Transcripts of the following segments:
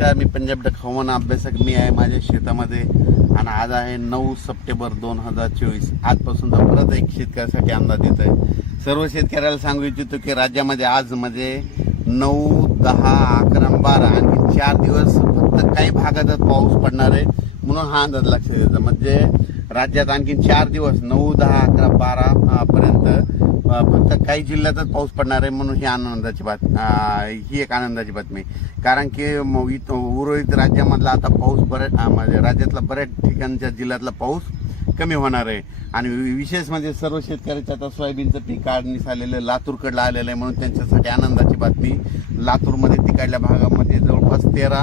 नमस्कार मी पंजाब डक हवामान अभ्यासक. मी आहे माझ्या शेतामध्ये आणि आज आहे नऊ सप्टेंबर दोन हजार चोवीस. आजपासून तर परत एक शेतकऱ्यासाठी अंदाज येत आहे सर्व शेतकऱ्याला सांगू इच्छितो की राज्यामध्ये आज म्हणजे नऊ दहा अकरा बारा आणखी चार दिवस फक्त काही भागातच पाऊस पडणार आहे. म्हणून हा अंदाज लक्षात येतो. म्हणजे राज्यात आणखी चार दिवस नऊ दहा अकरा बारा पर्यंत फक्त काही जिल्ह्यातच पाऊस पडणार आहे म्हणून ही आनंदाची बात ही एक आनंदाची बातमी. कारण की इथं उर्वरित राज्यामधला आता पाऊस बऱ्याच म्हणजे राज्यातला बऱ्याच ठिकाणच्या जिल्ह्यातला पाऊस कमी होणार आहे. आणि विशेष म्हणजे सर्व शेतकऱ्याच्या आता सोयाबीनचं पीक काढणीस आलेलं आहे लातूरकडलं आलेलं आहे म्हणून त्यांच्यासाठी आनंदाची बातमी. लातूरमध्ये तिकडल्या भागामध्ये जवळपास तेरा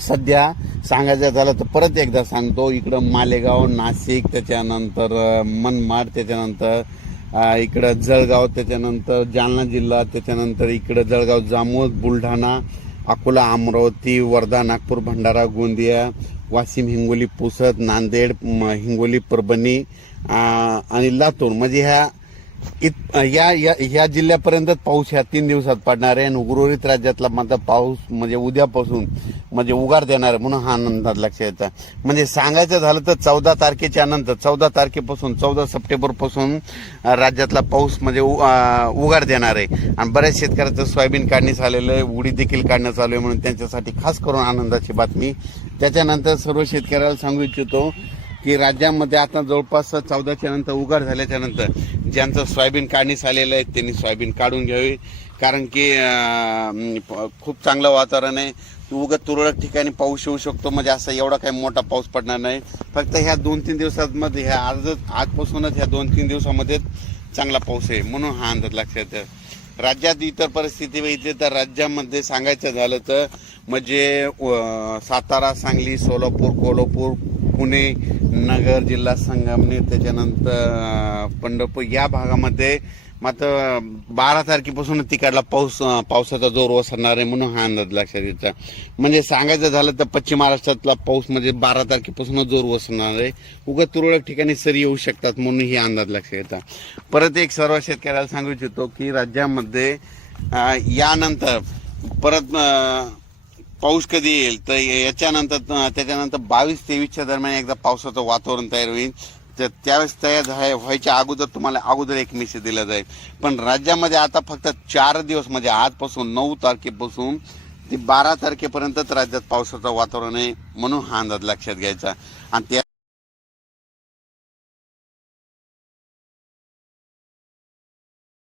सध्या सांगायचं झालं तर परत एकदा सांगतो इकडं मालेगाव नाशिक त्याच्यानंतर मनमाड त्याच्यानंतर इकडं जळगाव त्याच्यानंतर जालना जिल्हा त्याच्यानंतर इकडं जळगाव जामोद बुलढाणा अकोला अमरावती वर्धा नागपूर भंडारा गोंदिया वाशिम हिंगोली पुसद नांदेड म, हिंगोली परभणी आणि लातूर. म्हणजे ह्या इत या या ह्या जिल्ह्यापर्यंतच पाऊस ह्या तीन दिवसात पडणार आहे आणि उर्वरित राज्यातला मात्र पाऊस म्हणजे उद्यापासून म्हणजे उगार देणार आहे म्हणून हा आनंदात लक्षात येतं. म्हणजे सांगायचं झालं तर चौदा तारखेच्या नंतर चौदा तारखेपासून चौदा सप्टेंबरपासून राज्यातला पाऊस म्हणजे उ- उगार देणार आहे. आणि बऱ्याच शेतकऱ्याचं सोयाबीन काढणीस आलेलं आहे उडी देखील काढण्यात आलो आहे म्हणून त्यांच्यासाठी खास करून आनंदाची बातमी. त्याच्यानंतर सर्व शेतकऱ्याला सांगू इच्छितो की राज्यामध्ये आता जवळपास चौदाच्या नंतर उघड झाल्याच्यानंतर ज्यांचं सोयाबीन काढणीस आलेलं आहे त्यांनी सोयाबीन काढून घ्यावी. कारण की खूप चांगलं वातावरण आहे. उगत तुरळक ठिकाणी पाऊस येऊ शकतो म्हणजे असं एवढा काही मोठा पाऊस पडणार नाही. फक्त ह्या दोन तीन दिवसांमध्ये ह्या आज आजपासूनच ह्या दोन तीन दिवसामध्ये चांगला पाऊस आहे म्हणून हा अंदाज लक्षात येतं राज्यात इतर परिस्थिती बघितली तर राज्यामध्ये सांगायचं झालं तर म्हणजे सातारा सांगली सोलापूर कोल्हापूर पुणे नगर जिल्हा संगमनेर त्याच्यानंतर पंढरपूर या भागामध्ये मात्र बारा तारखेपासून तिकडला पाऊस पावसाचा जोर ओसरणार आहे म्हणून हा अंदाज लक्षात येतो. म्हणजे सांगायचं झालं तर पश्चिम महाराष्ट्रातला पाऊस म्हणजे बारा तारखेपासून जोर ओसरणार आहे. उगत तुरळक ठिकाणी सरी येऊ शकतात म्हणून ही अंदाज लक्षात येतात परत एक सर्व शेतकऱ्याला सांगू इच्छितो की राज्यामध्ये यानंतर परत पाऊस कधी येईल? तर याच्यानंतर त्याच्यानंतर बावीस तेवीसच्या दरम्यान एकदा पावसाचं वातावरण तयार होईल. तर त्यावेळेस तयार झाय- व्हायच्या अगोदर तुम्हाला अगोदर एक मेसेज दिला जाईल. पण राज्यामध्ये आता फक्त चार दिवस म्हणजे आजपासून नऊ तारखेपासून ते बारा तारखेपर्यंतच राज्यात पावसाचं वातावरण आहे म्हणून हा अंदाज लक्षात घ्यायचा. आणि त्या